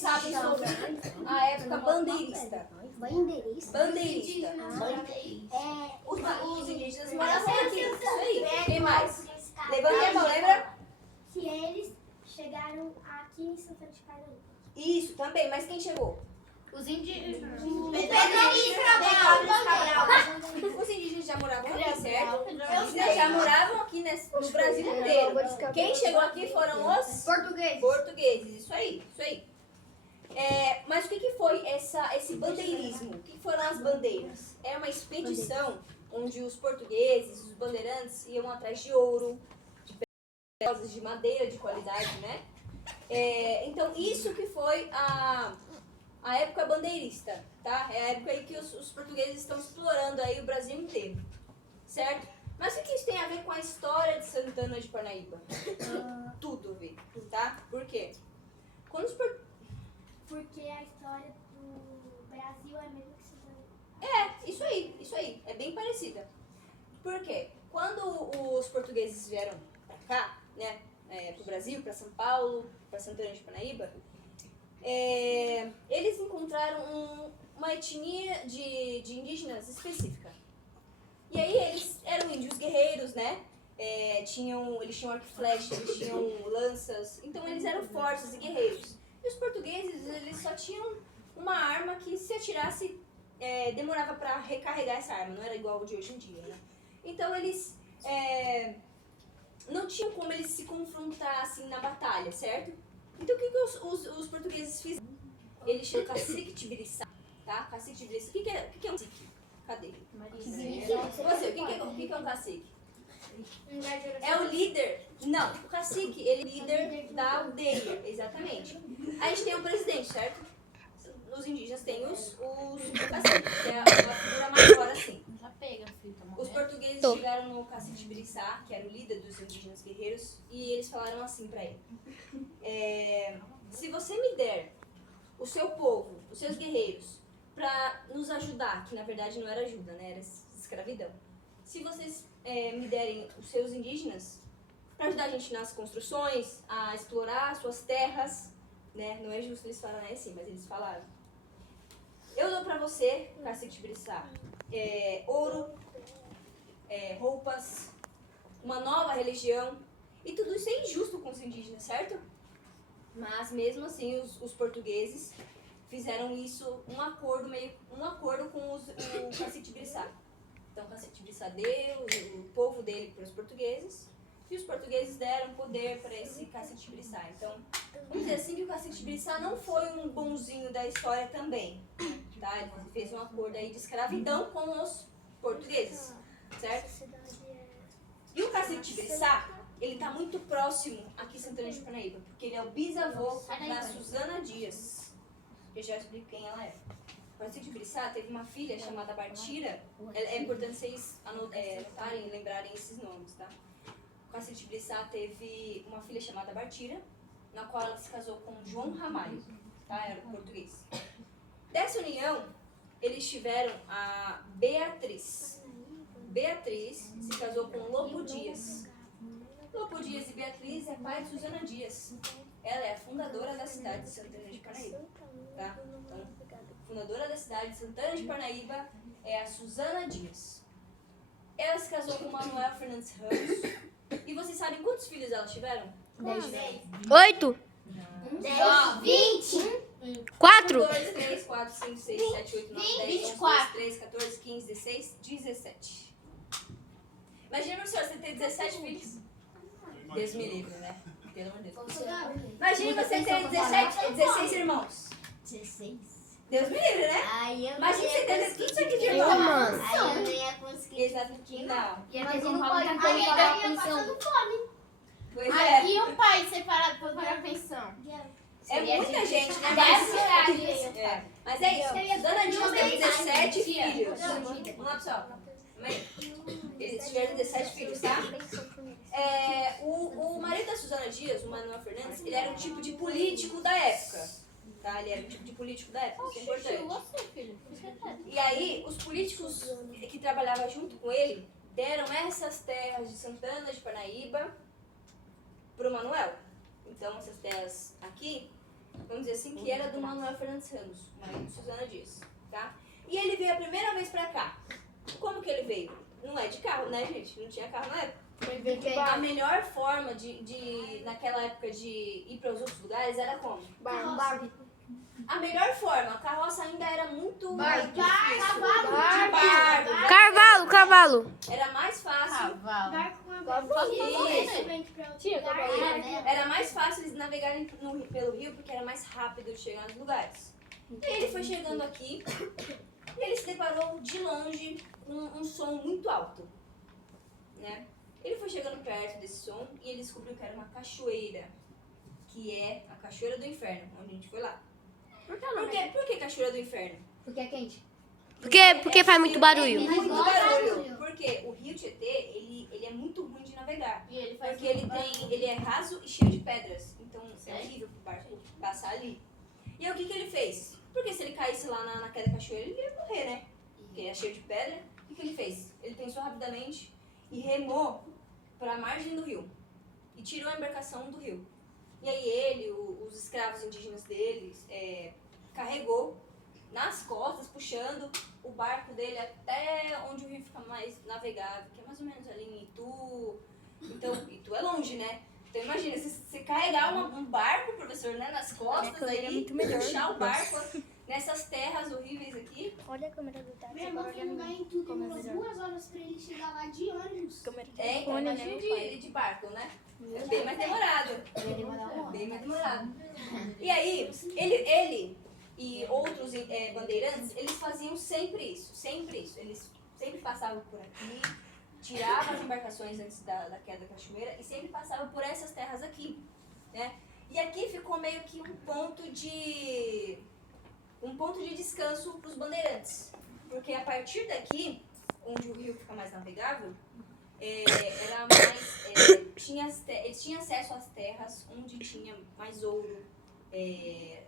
sabem sobre a época bandeirista? Bandeirista. Os indígenas moravam aqui. Isso aí. Quem mais? Levanta a mão, lembra? Que eles chegaram aqui em Santana de Parnaíba. Isso, também. Mas quem chegou? Os indígenas. Os indígenas já moravam aqui, certo? Os indígenas já moravam aqui no Brasil inteiro. Quem chegou aqui foram os portugueses. Isso aí, isso aí. Mas o que foi esse bandeirismo? O que foram as bandeiras? É uma expedição onde os portugueses, os bandeirantes, iam atrás de ouro, de pedras de madeira de qualidade, né? Então, isso que foi a época bandeirista, tá? É a época aí que os portugueses estão explorando aí o Brasil inteiro, certo? Mas o que isso tem a ver com a história de Santana de Parnaíba? Tudo a ver, tá? Por quê? Porque a história do Brasil é mesmo que Santana. Isso aí, é bem parecida. Por quê? Quando os portugueses vieram pra cá, né, pro Brasil, pra São Paulo, pra Santana de Parnaíba, eles encontraram uma etnia de indígenas específica. E aí eles eram índios guerreiros, né? Eles tinham arco e flecha, eles tinham lanças, então eles eram fortes e guerreiros. E os portugueses, eles só tinham uma arma que se atirasse, demorava para recarregar essa arma, não era igual de hoje em dia, né? Então eles não tinham como eles se confrontar assim na batalha, certo? Então o que os portugueses fizeram? Eles tinham o cacique Tibiriçá, tá? Cacique Tibiriçá. O que é um cacique? Cadê? Você, o que é um cacique? É o líder. Não, o cacique, ele é líder da aldeia, exatamente. A gente tem um presidente, certo? Os indígenas têm o cacique, que é uma figura maior assim. Os portugueses chegaram no cacique Tibiriçá, que era o líder dos indígenas guerreiros, e eles falaram assim pra ele: se você me der o seu povo, os seus guerreiros, pra nos ajudar, que na verdade não era ajuda, né? Era escravidão. Se vocês me derem os seus indígenas pra ajudar a gente nas construções, a explorar suas terras, né? Não é justo eles falarem assim, mas eles falaram: eu dou pra você, cacique Tibiriçá, ouro, roupas, uma nova religião, e tudo isso é injusto com os indígenas, certo? Mas mesmo assim os portugueses fizeram isso, um acordo com o cacique Tibiriçá. Então o cacique Tibiriçá deu o povo dele para os portugueses, e os portugueses deram poder para esse cacique Tibiriçá. Então, vamos dizer assim que o cacique Tibiriçá não foi um bonzinho da história também, tá? Ele fez um acordo aí de escravidão com os portugueses, certo? E o cacique Tibiriçá, ele tá muito próximo aqui em Santana de Parnaíba, porque ele é o bisavô da Susana Dias. Eu já explico quem ela é. O cacique Tibiriçá teve uma filha chamada Bartira. É importante vocês anotarem e lembrarem esses nomes, tá? O cacique Tibiriçá teve uma filha chamada Bartira, na qual ela se casou com João Ramalho, tá? Era português. Dessa união, eles tiveram a Beatriz. Beatriz se casou com Lopo Dias. Lopo Dias e Beatriz é pai de Susana Dias. Ela é a fundadora da cidade de Santana de Parnaíba, tá? Então, fundadora da cidade de Santana de Parnaíba é a Susana Dias. Ela se casou com Manuel Fernandes Ramos. E vocês sabem quantos filhos elas tiveram? 10. 8, 20. 4. 1, 2, 3, 4, 5, 6, 7, 8, 9, 10, 11, 12, 13, 14, 15, 16, 17. Imagina, professor, você ter 17 filhos. Deus me livre, né? Pelo amor de Deus. Imagina você ter 16 irmãos. 16. Deus me livre, né? Imagina você ter tudo isso aqui de irmão. Aí eu não ia conseguir. Exatamente. Não. E a Mas pessoa não fala pode. que Aí ele eu paga a ia pensão. passando fome. Pois é. E o pai separado pra pagar a pensão? É muita gente, né? 10 reais. Mas é isso. Dona Dias teve 17 filhos. Não, Vamos lá, pessoal. Eles tiveram 17 filhos, tá? O marido da Susana Dias, o Manuel Fernandes, ele era um tipo de político da época. Tá? Ele era um tipo de político da época, isso é importante. E aí, os políticos que trabalhavam junto com ele deram essas terras de Santana de Parnaíba pro Manuel. Então, essas terras aqui vamos dizer assim, que era do Manuel Fernandes Ramos, marido de Suzana Dias, tá? E ele veio a primeira vez pra cá. Como que ele veio? Não é de carro, né, gente? Não tinha carro na época. A melhor forma naquela época, de ir para os outros lugares era como? Barco. A melhor forma, a carroça ainda era muito Barco. difícil. Cavalo. De barco. Cavalo. Era mais fácil. Cavalo. Barco com a Era mais fácil eles navegarem pelo rio porque era mais rápido de chegar nos lugares. E ele foi chegando aqui e ele se deparou de longe com um som muito alto, né? Ele foi chegando perto desse som e ele descobriu que era uma cachoeira, que é a Cachoeira do Inferno, onde a gente foi lá. Por que Cachoeira do Inferno? Porque é quente. Porque faz muito barulho. Muito barulho. Porque o rio Tietê, ele é muito ruim de navegar. E ele faz Porque ele é raso e cheio de pedras. Então é horrível pro barco passar ali. E aí o que ele fez? Porque se ele caísse lá naquela cachoeira, ele ia morrer, né? Porque é cheio de pedra. O que ele fez? Ele pensou rapidamente e remou para a margem do rio. E tirou a embarcação do rio. E aí ele, os escravos indígenas deles, carregou nas costas, puxando o barco dele até onde o rio fica mais navegável, que é mais ou menos ali em Itu. Então, Itu é longe, né? Então imagina, você carregar um barco, professor, né, nas costas, aí puxar o barco nessas terras horríveis aqui. Olha a câmera do Tati. Meu irmão foi lugar em tudo, demorou 2 horas pra ele chegar lá de ônibus. Então imagina de barco, né? É bem mais demorado. Bem mais demorado. E aí, ele e outros bandeirantes, eles faziam sempre isso. Eles sempre passavam por aqui, tiravam as embarcações antes da queda da cachoeira e sempre passavam por essas terras aqui, né? E aqui ficou meio que um ponto de descanso para os bandeirantes. Porque a partir daqui, onde o rio fica mais navegável, eles tinham acesso às terras onde tinha mais ouro,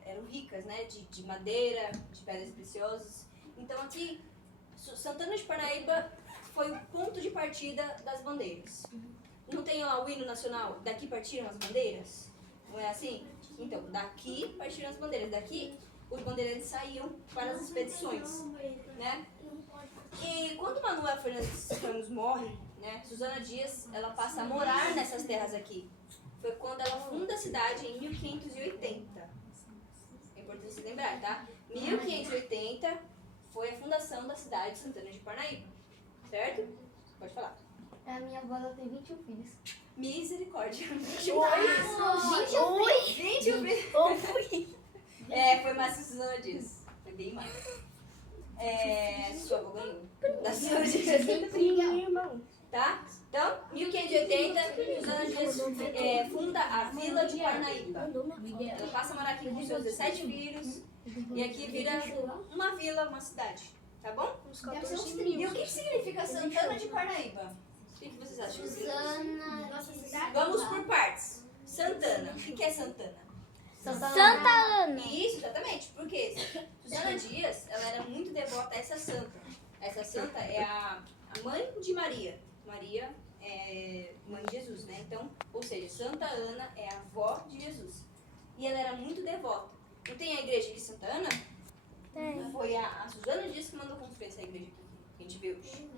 eram ricas, né, de madeira, de pedras preciosas. Então aqui, Santana de Parnaíba foi o ponto de partida das bandeiras. Não tem lá o hino nacional, daqui partiram as bandeiras? Não é assim? Então, daqui partiram as bandeiras, daqui os bandeirantes saíam para as expedições, né? E quando Manuel Fernandes Ramos morre, né, Suzana Dias, ela passa a morar nessas terras aqui. Foi quando ela funda a cidade em 1580. É importante se lembrar, tá? 1580 foi a fundação da cidade de Santana de Parnaíba, certo? Pode falar. A minha avó ela tem 21 filhos. Misericórdia. 21 filhos. Foi mais que Suzana Dias. Foi bem mais. Sua avó ganhou. Da Suzana Dias. Tá? Então, 1580, Suzana Dias funda a Vila de Parnaíba. Ela passa a morar aqui com seus 17 filhos. E aqui vira uma vila, uma cidade. Tá bom? E o que significa Santana de Parnaíba? O que vocês acham? Nossa cidade. Vamos por partes. Santana. O que é Santana? Santa Ana. Isso, exatamente. Porque Suzana Dias, ela era muito devota a essa santa. Essa santa é a mãe de Maria. Maria é mãe de Jesus, né? Então, ou seja, Santa Ana é a avó de Jesus. E ela era muito devota. Não tem a igreja de Santa Ana? Tem. Foi a Suzana Dias que mandou construir essa igreja aqui, que a gente vê hoje.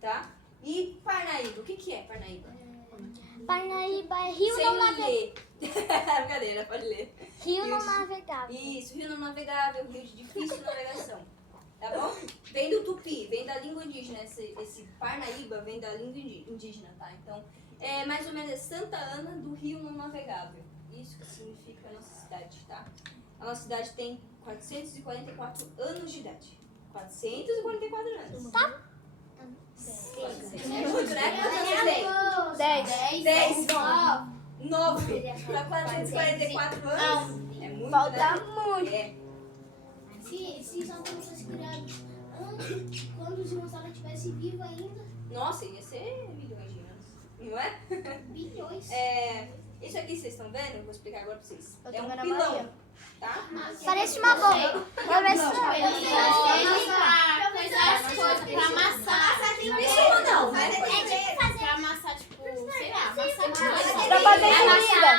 Tá? E Parnaíba, o que é Parnaíba? Parnaíba é rio Sem não navegável. ler. Brincadeira, pode ler. Rio não Isso. navegável. Isso, rio não navegável, rio de difícil navegação. Tá bom? Vem do tupi, vem da língua indígena. Esse Parnaíba vem da língua indígena, tá? Então, é mais ou menos Santa Ana do rio não navegável. Isso que significa a nossa cidade, tá? A nossa cidade tem 444 anos de idade. 444 anos. Tá? É muito, né? Quantos vocês têm? 10. 9. Pra 444 anos. É muito, Falta né? muito. Se Santana fosse criado antes, quando os dinossauros estivessem vivos ainda, Nossa, ia ser milhões de anos. Não é? bilhões. Isso aqui vocês estão vendo? Eu vou explicar agora pra vocês. Eu É tô um vendo a pilão. Maria. Tá? Parece uma bomba. Vou ver se Pra amassar. Isso ou não? Pra amassar, tipo, sei lá, amassar. pra fazer comida.